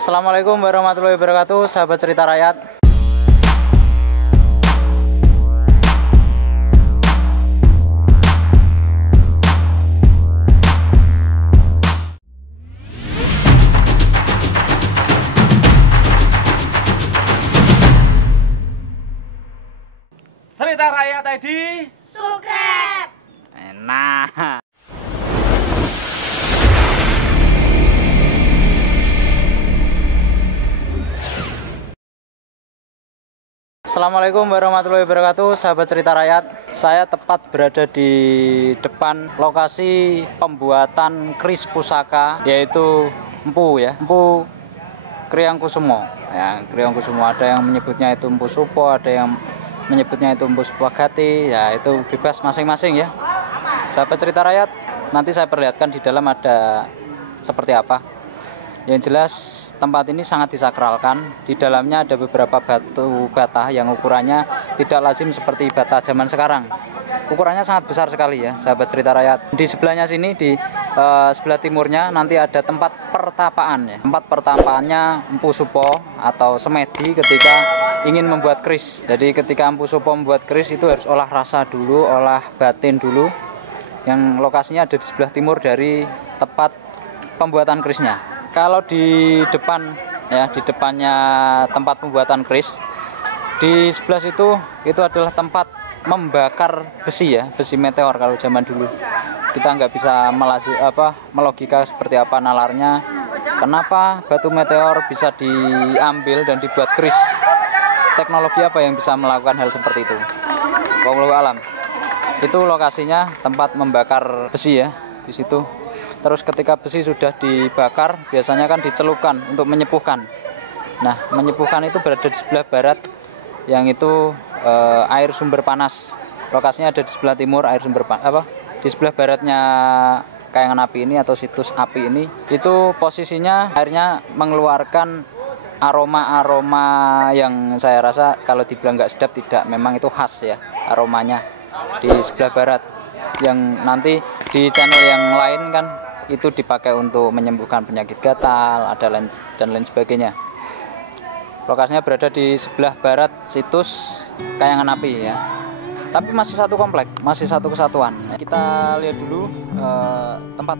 Assalamualaikum warahmatullahi wabarakatuh, sahabat cerita rakyat. Cerita rakyat ID Subscribe. Nah, Assalamualaikum warahmatullahi wabarakatuh, sahabat cerita rakyat. Saya tepat berada di depan lokasi pembuatan keris pusaka, yaitu Empu Empu Kriangkusumo. Ya, Kriangkusumo, ada yang menyebutnya itu Empu Supo, ada yang menyebutnya itu Empu Supagati. Ya, itu bebas masing-masing ya. Sahabat cerita rakyat, nanti saya perlihatkan di dalam ada seperti apa. Yang jelas tempat ini sangat disakralkan. Di dalamnya ada beberapa batu bata yang ukurannya tidak lazim seperti bata zaman sekarang. Ukurannya sangat besar sekali ya, sahabat cerita rakyat. Di sebelahnya sini, di sebelah timurnya nanti ada tempat pertapaan ya. Tempat pertapaannya Empu Supo atau semedi ketika ingin membuat keris. Jadi ketika Empu Supo membuat keris itu harus olah rasa dulu, olah batin dulu. Yang lokasinya ada di sebelah timur dari tempat pembuatan kerisnya. Kalau di depan ya, di depannya tempat pembuatan keris, di sebelah situ itu adalah tempat membakar besi ya, besi meteor kalau zaman dulu. Kita nggak bisa melogika seperti apa nalarnya, kenapa batu meteor bisa diambil dan dibuat keris. Teknologi apa yang bisa melakukan hal seperti itu? Wallahu alam. Itu lokasinya tempat membakar besi ya, di situ. Terus ketika besi sudah dibakar, biasanya kan dicelupkan untuk menyepuhkan. Nah, menyepuhkan itu berada di sebelah barat, yang itu air sumber panas. Lokasinya ada di sebelah timur, air sumber panas. Di sebelah baratnya kayangan api ini atau situs api ini, itu posisinya airnya mengeluarkan aroma-aroma yang saya rasa kalau dibilang nggak sedap tidak, memang itu khas ya aromanya di sebelah barat. Yang nanti di channel yang lain kan itu dipakai untuk menyembuhkan penyakit gatal, dan lain sebagainya. Lokasinya berada di sebelah barat situs kayangan api ya. Tapi masih satu komplek, masih satu kesatuan. Kita lihat dulu tempat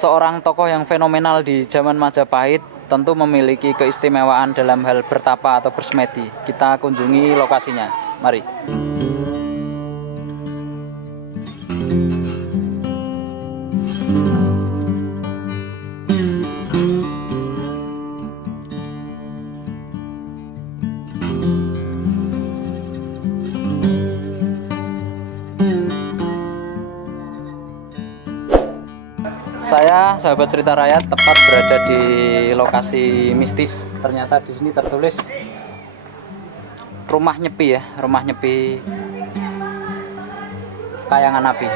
seorang tokoh yang fenomenal di zaman Majapahit tentu memiliki keistimewaan dalam hal bertapa atau bersemedi. Kita kunjungi lokasinya. Mari. Saya, sahabat cerita rakyat, tepat berada di lokasi mistis. Ternyata di sini tertulis rumah nyepi ya, rumah nyepi kayangan api.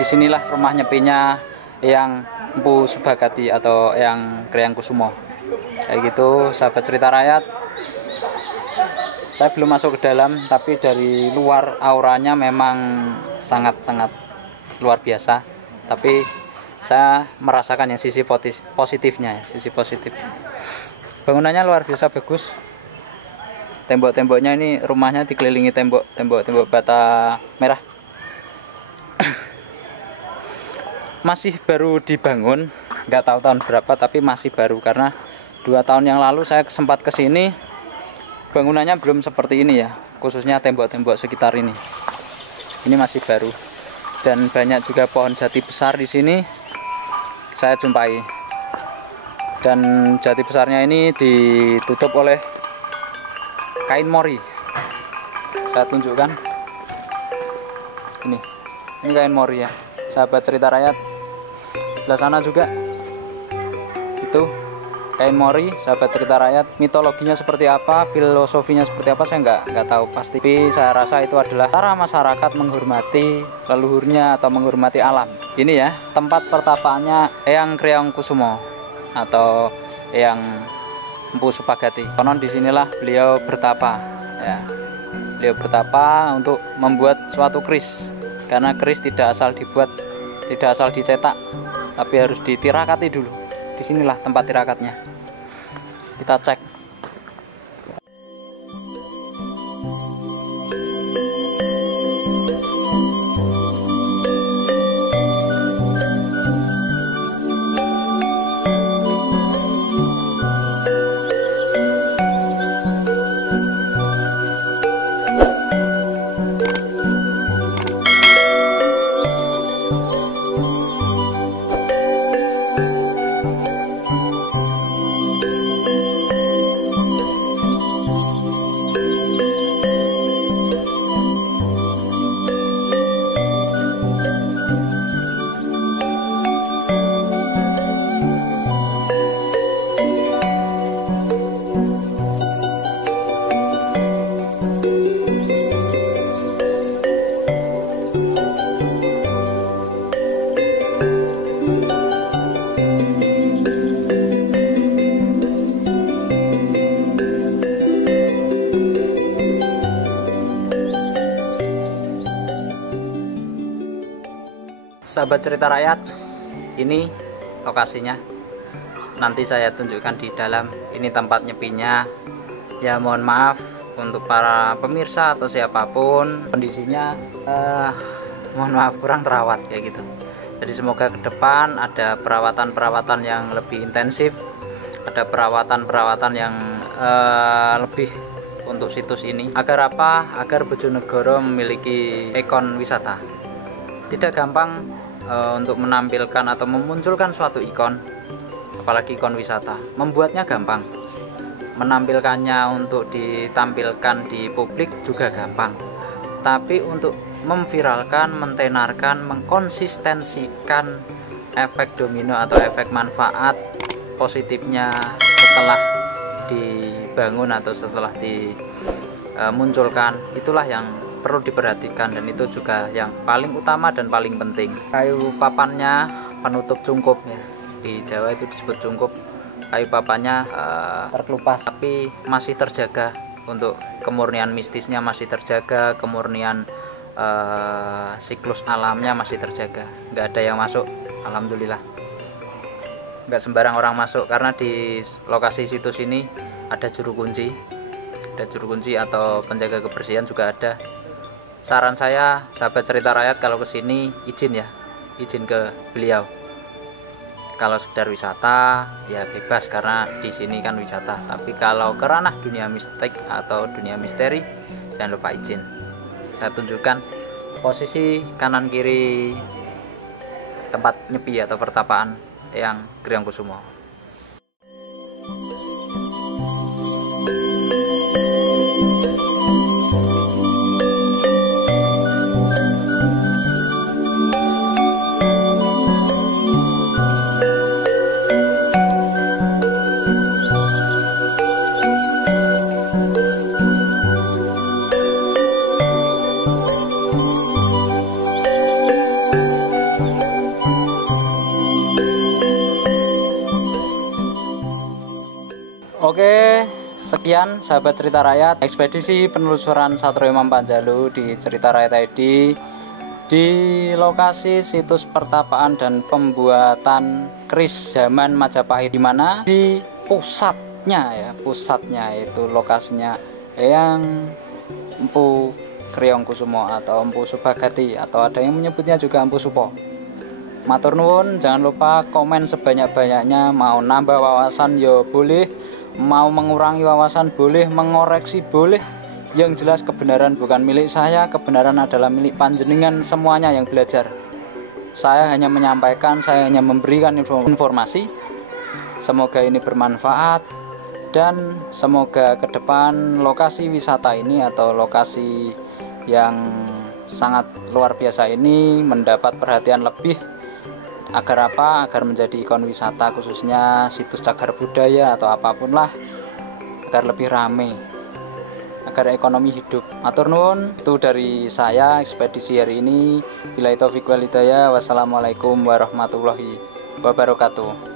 Disinilah rumah nyepinya yang Empu Supagati atau yang Kriangkusumo. Kayak gitu, sahabat cerita rakyat. Saya belum masuk ke dalam, tapi dari luar auranya memang sangat-sangat luar biasa. Tapi saya merasakan yang sisi positifnya, sisi positif. Bangunannya luar biasa bagus. Tembok-temboknya ini, rumahnya dikelilingi tembok bata merah. masih baru dibangun, nggak tahu tahun berapa, tapi masih baru karena 2 tahun yang lalu saya sempat ke sini, bangunannya belum seperti ini ya, khususnya tembok-tembok sekitar ini. Ini masih baru dan banyak juga pohon jati besar di sini saya jumpai. Dan jati besarnya ini ditutup oleh kain mori. Saya tunjukkan. Ini kain mori ya, sahabat cerita rakyat. Sebelah sana juga itu kain mori, sahabat cerita rakyat. Mitologinya seperti apa, filosofinya seperti apa, saya nggak tahu pasti. Tapi saya rasa itu adalah cara masyarakat menghormati leluhurnya atau menghormati alam. Ini ya tempat pertapaannya Eyang Kriang Kusumo atau Eyang Empu Supagati. Konon disinilah beliau bertapa. Ya, beliau bertapa untuk membuat suatu keris. Karena keris tidak asal dibuat, tidak asal dicetak, tapi harus ditirakati dulu. Disinilah tempat tirakatnya. Kita cek. Sahabat cerita rakyat, ini lokasinya. Nanti saya tunjukkan di dalam. Ini tempat nyepinya. Ya mohon maaf untuk para pemirsa atau siapapun, kondisinya mohon maaf kurang terawat kayak gitu. Jadi semoga ke depan ada perawatan-perawatan yang lebih intensif, ada perawatan-perawatan yang lebih untuk situs ini. Agar apa? Agar Bojonegoro memiliki ikon wisata. Tidak gampang untuk menampilkan atau memunculkan suatu ikon, apalagi ikon wisata. Membuatnya gampang, menampilkannya untuk ditampilkan di publik juga gampang. Tapi untuk memviralkan, mentenarkan, mengkonsistensikan efek domino atau efek manfaat positifnya setelah dibangun atau setelah dimunculkan, itulah yang perlu diperhatikan, dan itu juga yang paling utama dan paling penting. Kayu papannya penutup cungkup ya, di Jawa itu disebut cungkup. Kayu papannya terkelupas tapi masih terjaga, untuk kemurnian mistisnya masih terjaga, kemurnian siklus alamnya masih terjaga. Nggak ada yang masuk, alhamdulillah. Nggak sembarang orang masuk, karena di lokasi situs ini ada juru kunci, atau penjaga kebersihan juga ada. Saran saya, sahabat cerita rakyat, kalau kesini izin ke beliau. Kalau sekedar wisata ya bebas, karena di sini kan wisata. Tapi kalau ke ranah dunia mistik atau dunia misteri, jangan lupa izin. Saya tunjukkan posisi kanan kiri tempat nyepi atau pertapaan Eyang Kriang Kusumo. Oke, sekian sahabat cerita rakyat, ekspedisi penelusuran Satrio Imam Panjalu di Cerita Rakyat ID di lokasi situs pertapaan dan pembuatan keris zaman Majapahit, di mana di pusatnya itu lokasinya Eyang Empu Kriang Kusumo atau Empu Supagati, atau ada yang menyebutnya juga Empu Supo. Matur nuwun, jangan lupa komen sebanyak-banyaknya. Mau nambah wawasan ya boleh, mau mengurangi wawasan boleh, mengoreksi boleh. Yang jelas kebenaran bukan milik saya, kebenaran adalah milik panjenengan semuanya yang belajar. Saya hanya menyampaikan, saya hanya memberikan informasi. Semoga ini bermanfaat dan semoga ke depan lokasi wisata ini atau lokasi yang sangat luar biasa ini mendapat perhatian lebih. Agar apa? Agar menjadi ikon wisata, khususnya situs cagar budaya atau apapun lah, agar lebih ramai, agar ekonomi hidup. Matur nuwun, itu dari saya ekspedisi hari ini. Billahi taufiq wal hidayah. Wassalamualaikum warahmatullahi wabarakatuh.